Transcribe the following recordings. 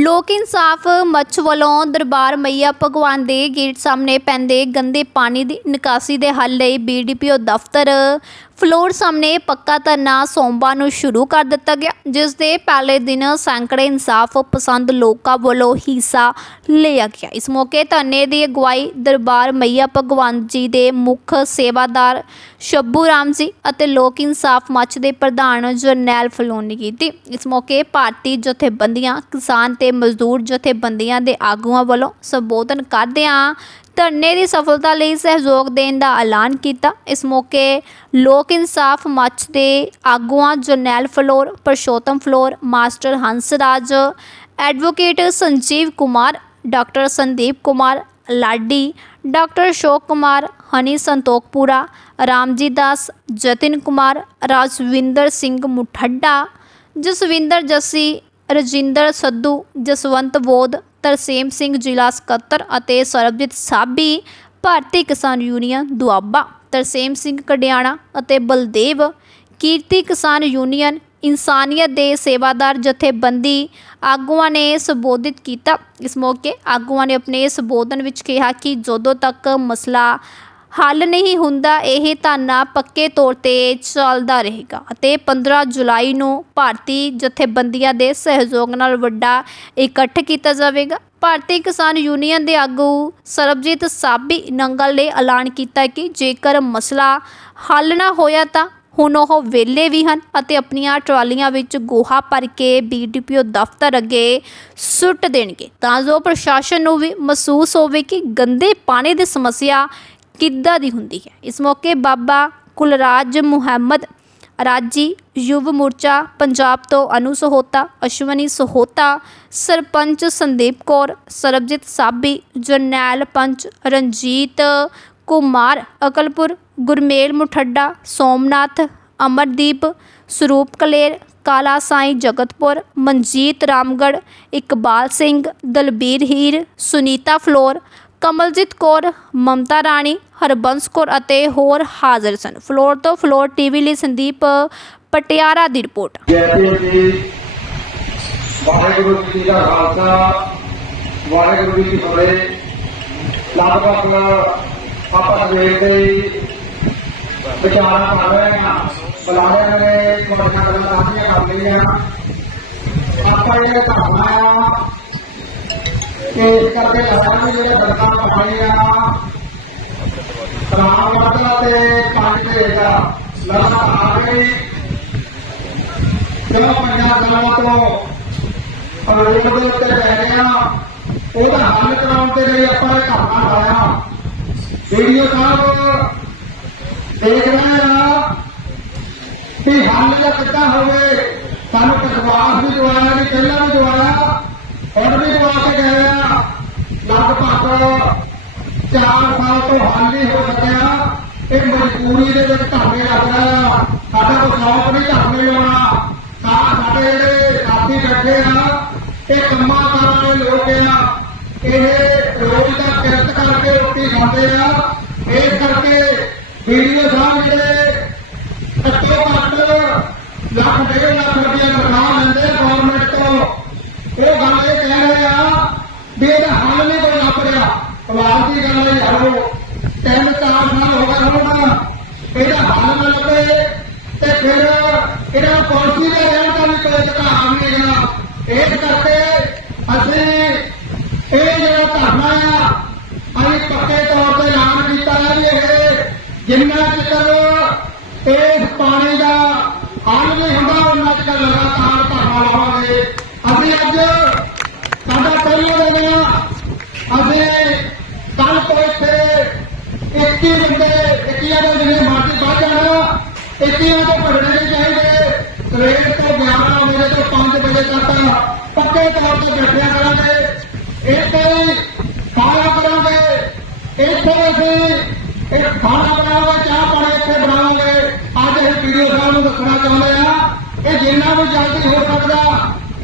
ਲੋਕ ਇਨਸਾਫ ਮੱਛ ਵੱਲੋਂ ਦਰਬਾਰ ਮਈਆ ਭਗਵਾਨ ਦੇ ਗੇਟ ਸਾਹਮਣੇ ਪੈਂਦੇ ਗੰਦੇ ਪਾਣੀ ਦੀ ਨਿਕਾਸੀ ਦੇ ਹੱਲ ਲਈ ਬੀਡੀਪੀਓ ਦਫ਼ਤਰ ਫਲੋਰ ਸਾਹਮਣੇ ਪੱਕਾ ਧਰਨਾ ਸੋਮਵਾਰ ਨੂੰ ਸ਼ੁਰੂ ਕਰ ਦਿੱਤਾ ਗਿਆ, ਜਿਸ ਦੇ ਪਹਿਲੇ ਦਿਨ ਸੈਂਕੜੇ ਇਨਸਾਫ ਪਸੰਦ ਲੋਕਾਂ ਵੱਲੋਂ ਹਿੱਸਾ ਲਿਆ ਗਿਆ। ਇਸ ਮੌਕੇ ਧਰਨੇ ਦੀ ਅਗਵਾਈ ਦਰਬਾਰ ਮਈਆ ਭਗਵਾਨ ਜੀ ਦੇ ਮੁੱਖ ਸੇਵਾਦਾਰ ਸ਼ੱਭੂ ਰਾਮ ਜੀ ਅਤੇ ਲੋਕ ਇਨਸਾਫ ਮੰਚ ਦੇ ਪ੍ਰਧਾਨ ਜਰਨੈਲ ਫਲੋਰ ਨੇ ਕੀਤੀ। ਇਸ ਮੌਕੇ ਭਾਰਤੀ ਜਥੇਬੰਦੀਆਂ, ਕਿਸਾਨ ਤੇ ਮਜ਼ਦੂਰ ਜਥੇਬੰਦੀਆਂ ਦੇ ਆਗੂਆਂ ਵੱਲੋਂ ਸੰਬੋਧਨ ਕਰਦਿਆਂ ਧਰਨੇ ਦੀ ਸਫਲਤਾ ਲਈ ਸਹਿਯੋਗ ਦੇਣ ਦਾ ਐਲਾਨ ਕੀਤਾ। ਇਸ ਮੌਕੇ ਲੋਕ ਇਨਸਾਫ ਮੰਚ ਦੇ ਆਗੂਆਂ Jarnail Phillaur, Parshotam Phillaur, master Hansraj, advocate Sanjeev Kumar, doctor Sandeep Kumar Ladi, doctor Ashok Kumar Honey Santokhpura Ramji Das, Jatin Kumar, Rajwinder Singh Muthadda, Jaswinder Jassi, Rajinder Sadhu, Jaswant Bodh, Tarsem Singh ਜ਼ਿਲ੍ਹਾ ਸਕੱਤਰ ਅਤੇ Sarabjit Sabi, Bharti Kisan union Doaba, Tarsem Singh Kadiana ਅਤੇ ਬਲਦੇਵ, ਕੀਰਤੀ ਕਿਸਾਨ union ਇਨਸਾਨੀਅਤ ਦੇ ਸੇਵਾਦਾਰ ਜਥੇਬੰਦੀ ਆਗੂਆਂ ਨੇ ਸੰਬੋਧਿਤ ਕੀਤਾ। ਇਸ ਮੌਕੇ ਆਗੂਆਂ ਨੇ ਆਪਣੇ ਸੰਬੋਧਨ ਵਿੱਚ ਕਿਹਾ ਕਿ ਜਦੋਂ ਤੱਕ ਮਸਲਾ ਹੱਲ ਨਹੀਂ ਹੁੰਦਾ, ਇਹ ਧਰਨਾ ਪੱਕੇ ਤੌਰ ਤੇ ਚੱਲਦਾ ਰਹੇਗਾ ਅਤੇ 15 ਜੁਲਾਈ ਨੂੰ ਭਾਰਤੀ ਜਥੇਬੰਦੀਆਂ ਦੇ ਸਹਿਯੋਗ ਨਾਲ ਵੱਡਾ ਇਕੱਠ ਕੀਤਾ ਜਾਵੇਗਾ। ਭਾਰਤੀ ਕਿਸਾਨ ਯੂਨੀਅਨ ਦੇ ਆਗੂ ਸਰਬਜੀਤ ਸਾਬੀ ਨੰਗਲ ਨੇ ਐਲਾਨ ਕੀਤਾ ਕਿ ਜੇਕਰ ਮਸਲਾ ਹੱਲ ਨਾ ਹੋਇਆ ਤਾਂ ਹੁਣ ਉਹ ਵਿਹਲੇ ਵੀ ਹਨ ਅਤੇ ਆਪਣੀਆਂ ਟਰਾਲੀਆਂ ਵਿੱਚ ਗੋਹਾ ਭਰ ਕੇ ਬੀਡੀਪੀਓ ਦਫ਼ਤਰ ਅੱਗੇ ਸੁੱਟ ਦੇਣਗੇ। ਤਾਂ ਜੋ ਪ੍ਰਸ਼ਾਸਨ ਨੂੰ ਵੀ ਮਹਿਸੂਸ ਹੋਵੇ ਕਿ ਗੰਦੇ ਪਾਣੀ ਦੀ ਸਮੱਸਿਆ ਕਿੱਦਾਂ ਦੀ ਹੁੰਦੀ ਹੈ? ਇਸ ਮੌਕੇ ਬਾਬਾ ਕੁਲਰਾਜ ਮੁਹੰਮਦ, ਰਾਜੀ ਯੁਵ ਮੋਰਚਾ, ਪੰਜਾਬ ਤੋਂ ਅਨੂ ਸਹੋਤਾ, ਅਸ਼ਵਨੀ ਸਹੋਤਾ, ਸਰਪੰਚ ਸੰਦੀਪ ਕੌਰ, ਸਰਬਜੀਤ ਸਾਬੀ, ਜਰਨੈਲ ਪੰਚ ਰਣਜੀਤ ਕੁਮਾਰ, ਅਕਲਪੁਰ ਗੁਰਮੇਲ ਮੁਠੱਡਾ, ਸੋਮਨਾਥ, ਅਮਰਦੀਪ, ਸਰੂਪ ਕਲੇਰ, ਕਾਲਾ ਸਾਈ ਜਗਤਪੁਰ, ਮਨਜੀਤ ਰਾਮਗੜ ਇਕਬਾਲ ਸਿੰਘ, ਦਲਬੀਰ ਹੀਰ, ਸੁਨੀਤਾ ਫਲੋਰ ਕਮਲਜੀਤ ਕੌਰ, ਮਮਤਾ ਰਾਣੀ, ਹਰਬੰਸ ਕੌਰ ਅਤੇ ਹੋਰ ਹਾਜ਼ਰ ਸਨ। ਫਲੋਰ ਤੋਂ ਫਲੋਰ ਟੀਵੀ ਲਈ ਸੰਦੀਪ ਪਟਿਆਰਾ ਦੀ ਰਿਪੋਰਟ। ਜੈ ਜੀ, ਵਾਹਿਗੁਰੂ ਜੀ ਦਾ ਖਾਲਸਾ, ਵਾਹਿਗੁਰੂ ਜੀ ਕੀ ਫਤਿਹ। ਲਗਭਗ ਆਪਾਂ ਸਵੇਰ ਦੇ ਹੀ ਵਿਚਾਰਾਂ ਕਰ ਰਹੇ ਹਾਂ। ਬੁਲਾਣੇ ਨੇ ਕੋਟਾ ਕਰਨ ਦਾ ਆਖਿਆ ਕਰ ਲਈਆਂ। ਆਪਾਂ ਇਹ ਕਰਨਾ ਆ ਇਸ ਕਰਕੇ ਲਗਾਤਾਰ ਜਿਹੜੇ ਬੜਕਾ ਪਾਣੀ ਆ। ਰਾਮ ਵਰਤਲਾ ਤੇ ਪੰਜ ਦੇ ਦਾ ਲਗਾਤਾਰ ਆ ਜਦੋਂ ਪੰਜਾਬ ਗਾਵਾਂ ਤੋਂ ਰੋਡ ਦੇ ਉੱਤੇ ਬਹਿ ਗਿਆ ਉਹਦਾ ਹੱਲ ਕਰਾਉਣ ਦੇ ਲਈ ਆਪਾਂ ਇਹ ਧਰਨਾ ਲਾਇਆ। ਵੀਡੀਓ ਸਾਹਿਬ ਦੇਖ ਰਹੇ ਆ ਕਿ ਹੱਲ ਜਾਂ ਕਿੱਦਾਂ ਹੋਵੇ, ਸਾਨੂੰ ਵਿਸ਼ਵਾਸ ਵੀ ਦਵਾਇਆ, ਵੀ ਪਹਿਲਾਂ ਵੀ ਦਵਾਇਆ, ਹੁਣ ਵੀ ਦਵਾ ਕੇ ਗਏ ਆ। ਲਗਭਗ 4 ਸਾਲ ਤੋਂ ਹੱਲ ਨਹੀਂ ਹੋ ਸਕਿਆ। ਇਹ ਮਜਬੂਰੀ ਦੇ ਵਿੱਚ ਧਰਨੇ ਲੱਗ ਆ। ਸਾਡਾ ਕੋਈ ਸ਼ੌਕ ਨਹੀਂ ਧਰਨੇ ਲਾਉਣਾ। ਸਾ ਸਾਡੇ ਜਿਹੜੇ ਸਾਥੀ ਬੈਠੇ ਆ, ਇਹ ਕੰਮਾਂ ਕਾਰਾਂ ਦੇ ਲੋਕ ਆ। ਇਹ ਰੋਜ਼ ਦਾ ਕਿਰਤ ਕਰਕੇ ਰੋਟੀ ਖਾਂਦੇ ਆ। ਇਸ ਕਰਕੇ ਵੀਡੀਓ ਸਾਹਿਬ ਜਿਹੜੇ ਘੱਟੋ ਘੱਟ ਲੱਖ, ਡੇਢ ਲੱਖ ਰੁਪਏ ਤਨਖਾਹ ਲੈਂਦੇ ਗਵਰਨਮੈਂਟ ਤੋਂ। ਉਹ ਗੱਲ ਇਹ ਕਹਿ ਰਹੇ ਆ ਵੀ ਇਹਦਾ ਹੱਲ ਨਹੀਂ ਕੋਈ ਲੱਭ ਰਿਹਾ ਕਮਾਲ ਦੀ ਗੱਲ ਹੈ, ਯਾਰੋ। ਤਿੰਨ ਚਾਰ ਸਾਲ ਹੋ ਗਏ ਹੋਣਾ। ਇਹਦਾ ਹੱਲ ਨਾ ਲੱਭੇ ਤੇ ਫਿਰ ਇਹਨਾਂ ਪਾਲਿਸੀ ਦਾ ਰਹਿਣ ਦਾ ਵੀ ਕੋਈ ਅਧਿਕਾਰ ਨਹੀਂ ਹੈਗਾ। ਇਸ ਕਰਕੇ ਅਸੀਂ ਇਹ ਜਿਹੜਾ ਧਰਨਾ ਆ, ਅਸੀਂ ਪੱਕੇ ਤੌਰ ਤੇ ਐਲਾਨ ਕੀਤਾ ਹੈ ਵੀ ਇਹ ਜਿੰਨਾ ਚਿਰ ਇਸ ਪਾਣੀ ਦਾ ਹੱਲ ਨਹੀਂ ਹੁੰਦਾ ਉਹਨਾਂ ਚਿਰ ਲਗਾਤਾਰ ਧਰਨਾ ਲਾਵਾਂਗੇ ਅਸੀਂ ਅੱਜ ਸਾਡਾ ਪਹਿਲਾ ਦਿਨ ਆ ਅਸੀਂ ਕੱਲ ਤੋਂ ਇੱਥੇ 21 ਬੰਦੇ 21 ਦੇ ਜਿਹੜੇ ਮਾਰਚ ਵੱਧ ਜਾਣਾ 21 ਤੋਂ ਭਰਨੇ ਨਹੀਂ ਚਾਹੀਦੇ ਸਵੇਰ ਤੋਂ 11 ਵਜੇ ਤੋਂ 5 ਪੱਕੇ ਤੌਰ ਤੇ ਬੈਠਿਆ ਕਰਾਂਗੇ। ਇੱਥੇ ਹੀ ਖਾਣਾ ਕਰਾਂਗੇ ਇੱਥੇ ਅਸੀਂ ਇੱਕ ਖਾਣਾ ਬਣਾਵਾਂਗੇ ਚਾਹ ਪਾਣੀ ਇੱਥੇ ਬਣਾਵਾਂਗੇ। ਅੱਜ ਇਹ ਵੀਡੀਓ ਸਾਹਿਬ ਨੂੰ ਦੱਸਣਾ ਚਾਹੁੰਦੇ ਆ ਇਹ ਜਿੰਨਾ ਵੀ ਜਲਦੀ ਹੋ ਸਕਦਾ,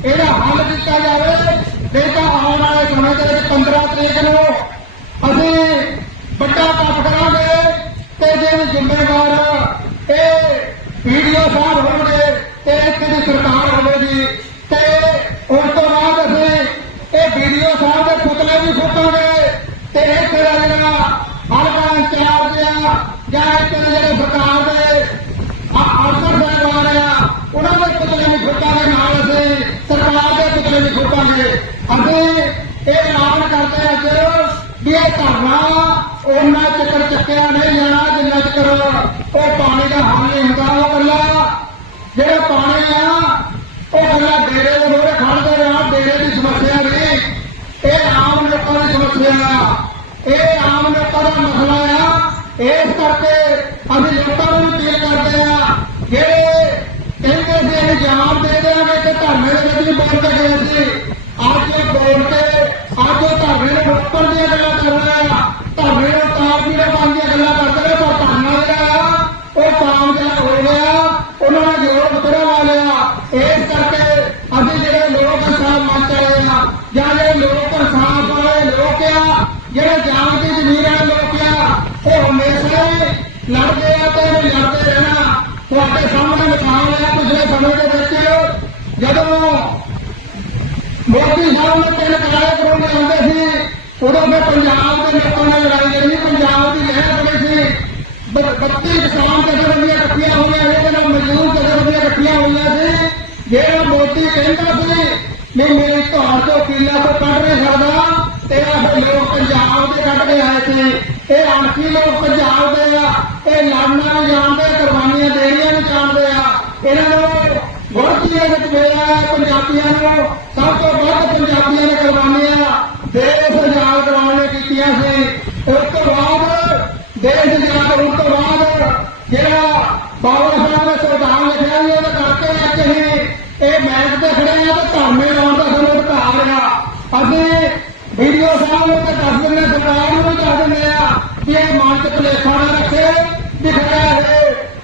ਇਹਦਾ ਹੱਲ ਕੀਤਾ ਜਾਵੇ। ਨਹੀਂ ਤਾਂ ਆਉਣ ਵਾਲੇ ਸਮੇਂ ਦੇ ਵਿੱਚ 15 ਤਰੀਕ ਨੂੰ ਅਸੀਂ ਵੱਡਾ ਕੰਮ ਕਰਾਂਗੇ ਤੇ ਜਿਹੜੇ ਜ਼ਿੰਮੇਵਾਰ ਇਹ ਵੀਡੀਓ ਸਾਹਿਬ ਸਾਹਿਬ ਦੇ ਪੁਤਲੇ ਵੀ ਫੁੱਟਾਂਗੇ ਤੇ ਇਹ ਤੇਰਾ ਜਿਹੜਾ ਹਲਕਾ ਇੰਚਾਰਜ ਆ ਜਾਂ ਇਹ ਤੇਰੇ ਜਿਹੜੇ ਸਰਕਾਰ ਦੇ ਅਫਸਰ ਸਾਹਿਬਾਨ ਆ ਉਹਨਾਂ ਦੇ ਪੁਤਲੇ ਵੀ ਫੁੱਟਾਂਗੇ ਨਾਲ ਅਸੀਂ, ਸਰਕਾਰ ਦੇ ਪੁਤਲੇ ਵੀ ਫੁੱਟਾਂਗੇ। ਅਸੀਂ ਇਹ ਐਲਾਨ ਕਰਦੇ ਅੱਜ ਵੀ ਇਹ ਧਰਨਾ ਉਹਨਾਂ ਚੱਕਰ ਚੱਕਿਆ ਨਹੀਂ ਜਾਣਾ, ਜਿੰਨਾ ਚੱਕਰ ਉਹ ਪਾਣੀ ਦਾ ਹੱਲ ਨਹੀਂ ਹੁੰਦਾ, ਉਹ ਗੱਲਾਂ ਜਿਹੜਾ ਪਾਣੀ ਆ, ਉਹ ਗੱਲਾਂ ਡੇਰੇ ਦੇ ਮੋਰੇ ਖੜਦੇ ਆ ਡੇਰੇ ਦੀ ਸਮੱਸਿਆ ਨਹੀਂ ਇਹ ਆਮ ਲੋਕਾਂ ਦੀ ਸਮੱਸਿਆ ਆ ਇਹ ਆਮ ਲੋਕਾਂ ਦਾ ਮਸਲਾ ਆ। ਇਸ ਕਰਕੇ ਅਸੀਂ ਲੋਕਾਂ ਨੂੰ ਅਪੀਲ ਕਰਦੇ ਆ ਜਿਹੜੇ ਕਹਿੰਦੇ ਸੀ ਅਸੀਂ ਜਵਾਬ ਦੇ ਦੇਵਾਂਗੇ ਕਿ ਧਰਨੇ ਦੇ ਵਿੱਚ ਵੀ ਬੋਲ ਕੇ ਗਏ ਸੀ। ਅੱਜ ਇਹ ਬੋਲ ਕੇ ਅੱਜ ਉਹ ਧਰਨੇ ਨੂੰ ਰੋਕਣ ਦੀਆਂ ਗੱਲਾਂ ਕਰ ਰਹੇ ਆ। ਧਰਨੇ ਨੂੰ ਤਾਪ ਜਿਹੜੇ ਪਾਉਣ ਦੀਆਂ ਗੱਲਾਂ ਕਰਦੇ ਨੇ, ਪਰ ਧਰਨਾ ਜਿਹੜਾ ਆ, ਉਹ ਕਾਮਯਾਬ ਹੋ ਗਿਆ ਉਹਨਾਂ ਨੇ ਜੋਰ ਬਤਰਾ ਲਾ ਲਿਆ। ਇਸ ਕਰਕੇ ਅਸੀਂ ਜਿਹੜੇ ਲੋਕ ਇਨਸਾਫ ਮੰਚ ਆਏ ਆ। ਜਾਂ ਜਿਹੜੇ ਲੋਕ ਇਨਸਾਫ ਵਾਲੇ ਲੋਕ ਆ, ਜਿਹੜੇ ਜਾਣ ਲੜਦੇ ਆ ਤੇ ਲੜਦੇ ਰਹਿਣਾ। ਤੁਹਾਡੇ ਸਾਹਮਣੇ ਮਿਸਾਲ ਹੈ ਪਿਛਲੇ ਸਮੇਂ ਦੇ ਵਿੱਚ ਜਦੋਂ ਮੋਦੀ ਸਾਹਿਬ ਨੇ ਤਿੰਨ ਕਾਲੇ ਕਰੋਨੇ ਆਉਂਦੇ ਸੀ, ਉਦੋਂ ਫਿਰ ਪੰਜਾਬ ਦੇ ਲੋਕਾਂ ਨਾਲ ਲੜਾਈ ਲੜੀ, ਪੰਜਾਬ ਦੀ ਲਹਿਰ ਬਣੀ ਸੀ। ਬ- ਬੱਤੀ ਕਿਸਾਨ ਜਥੇਬੰਦੀਆਂ ਇਕੱਠੀਆਂ ਹੋਈਆਂ ਇਹਦੇ ਨਾਲ ਮਜ਼ਦੂਰ ਜਥੇਬੰਦੀਆਂ ਇਕੱਠੀਆਂ ਹੋਈਆਂ ਸੀ। ਜਿਹੜਾ ਮੋਦੀ ਕਹਿੰਦਾ ਸੀ, ਨਹੀਂ, ਮੇਰੀ ਧੌਣ ਤੋਂ ਕੀਲਾ ਤੋਂ ਕੱਢ ਨਹੀਂ ਸਕਦਾ। ਤੇ ਇਹ ਲੋਕ ਪੰਜਾਬ ਦੇ ਕੱਢ ਕੇ ਆਏ ਸੀ। ਇਹ ਅਣਖੀ ਲੋਕ ਪੰਜਾਬ ਦੇ ਆ। ਇਹ ਲੜਨਾ ਨਹੀਂ ਜਾਣਦੇ ਕੁਰਬਾਨੀਆਂ ਦੇਣੀਆਂ ਨਹੀਂ ਜਾਣਦੇ ਆ। ਇਹਨਾਂ ਨੂੰ ਵਰਤੀਆਂ ਵਿੱਚ ਮਿਲਿਆ ਪੰਜਾਬੀਆਂ ਨੂੰ ਸਭ ਤੋਂ ਵੱਧ ਪੰਜਾਬੀਆਂ ਨੇ ਕੁਰਬਾਨੀਆਂ ਦੇਸ਼ ਆਜ਼ਾਦ ਕਰਾਉਣ ਲਈ ਕੀਤੀਆਂ ਸੀ। ਉਸ ਤੋਂ ਬਾਅਦ ਦੇਸ਼ ਆਜ਼ਾਦ ਹੋਣ ਤੋਂ ਬਾਅਦ ਜਿਹੜਾ ਬਾਬਾ ਸਾਹਿਬ ਨੇ ਸੰਵਿਧਾਨ ਲਿਖਿਆ ਸੀ, ਉਹਦੇ ਕਰਕੇ ਅੱਜ ਅਸੀਂ ਇਹ ਮੈਚ ਤੇ ਖੜੇ ਆ ਤੇ ਧਰਨੇ ਲਾਉਣ ਦਾ ਸਾਨੂੰ ਅਧਿਕਾਰ ਆ। ਅਸੀਂ ਵੀਡੀਓ ਸਾਹਿਬ ਨੂੰ ਤੇ ਦੱਸ ਦਿੰਦੇ ਹਾਂ, ਸਰਕਾਰ ਨੂੰ ਵੀ ਦੱਸ ਦਿੰਦੇ ਆ ਕਿ ਇਹ ਮਨ ਚ ਭੁਲੇਖਾ ਨਾ ਰੱਖੇ ਵੀ ਖੜਾ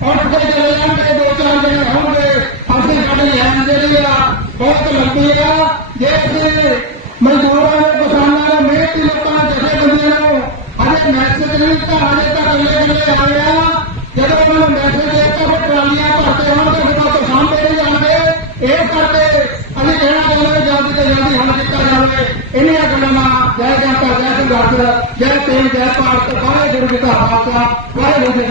ਉੱਠ ਕੇ ਚਲੇ ਜਾਣਗੇ ਦੋ ਚਾਰ ਦਿਨ ਹੋਣਗੇ, ਅਸੀਂ ਸਾਡੀ ਲੈਣ ਦੇ ਲਈ ਆ। ਬਹੁਤ ਲੰਬੀ ਆ। ਜੇ ਅਸੀਂ ਮਜ਼ਦੂਰਾਂ ਨੂੰ, ਕਿਸਾਨਾਂ ਨੂੰ ਮਿਹਨਤੀ ਲੋਕਾਂ ਨੂੰ ਜਥੇਬੰਦੀਆਂ ਨੂੰ ਹਜੇ ਮੈਸੇਜ ਨਹੀਂ ਤਾਂ ਹਜੇ ਤੱਕ ਅਗਲੇ ਅਗਲੇ ਆ ਰਹੇ ਆ। ਜਦੋਂ ਉਹਨਾਂ ਨੂੰ ਮੈਸੇਜ ਦੇ ਤਾਂ ਫਿਰ ਟਰਾਲੀਆਂ ਭਰਤੇ ਹੋਣਗੇ ਫਿਰ ਤੋਂ ਸਾਹਮਣੇ ਨਹੀਂ ਜਾਣਗੇ ਇਹ ਕਰਕੇ ਅਸੀਂ ਕਹਿਣਾ ਚਾਹੁੰਦੇ ਜਲਦੀ ਤੋਂ ਜਲਦੀ ਹੱਲ ਕੀਤਾ ਜਾਵੇ। ਇੰਨੀਆਂ ਗੱਲਾਂ ਜੈ ਜਨਤਾ ਜੈ ਸੰਘਰਸ਼ ਜੈ ਤੇਜ ਜੈ ਭਾਰਤ ਵਾਹਿਗੁਰੂ ਜੀ ਕਾ ਖਾਲਸਾ, ਵਾਹਿਗੁਰੂ ਜੀ ਕੀ